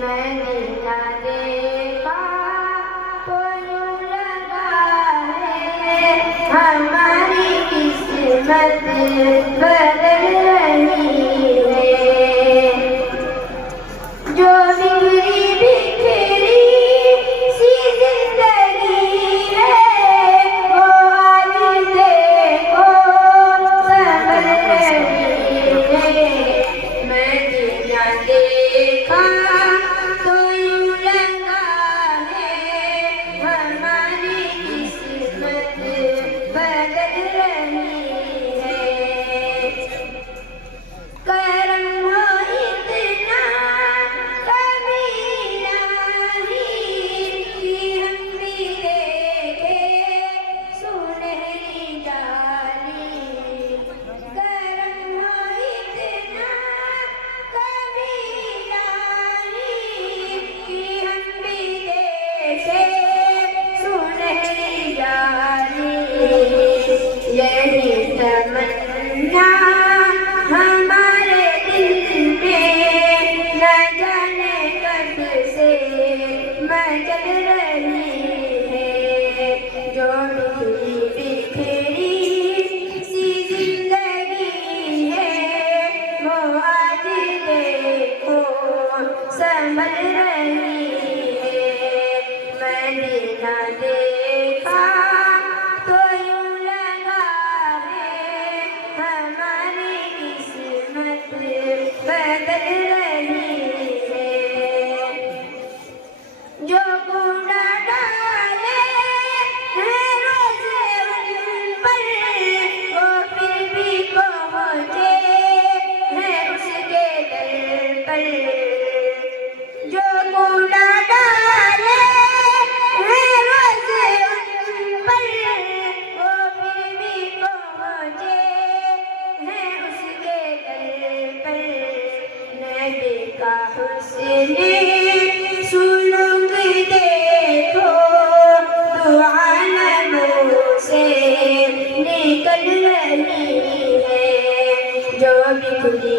मैंने ना देखा तो यूं लगा है हमारी किस्मत बदल रही है। जो बिखरी बिखरी सी जिंदगी है वो आज देखो संभल रही है। मैंने ना देखा तो यूं लगा है हमारी किस्मत बदल रही है। करम हो इतना कभी नहीं कि हम भी देखे सुनहरी डाली। करम हो इतना कभी नहीं कि हम भी देखे सुनहरी डाली। यही तमन्ना हमारे दिल में न जाने कब से मचल रही है। जो बिखरी बिखरी सी जिंदगी है वो आज देखो संभल रही है। मैंने ना देखा तो यूं लगा है हमारी किस्मत बदल रही है। जो कूड़ा डाले है रोज उन पर वो फिर भी पहुँचे है उसके दर पर। जो कूड़ा डाले है रोज उन पर वो फिर भी पहुँचे है उसके दर पर। नबी का हुस्न सुलूक देखो दुआ लबों से निकल रही है। जो बिखरी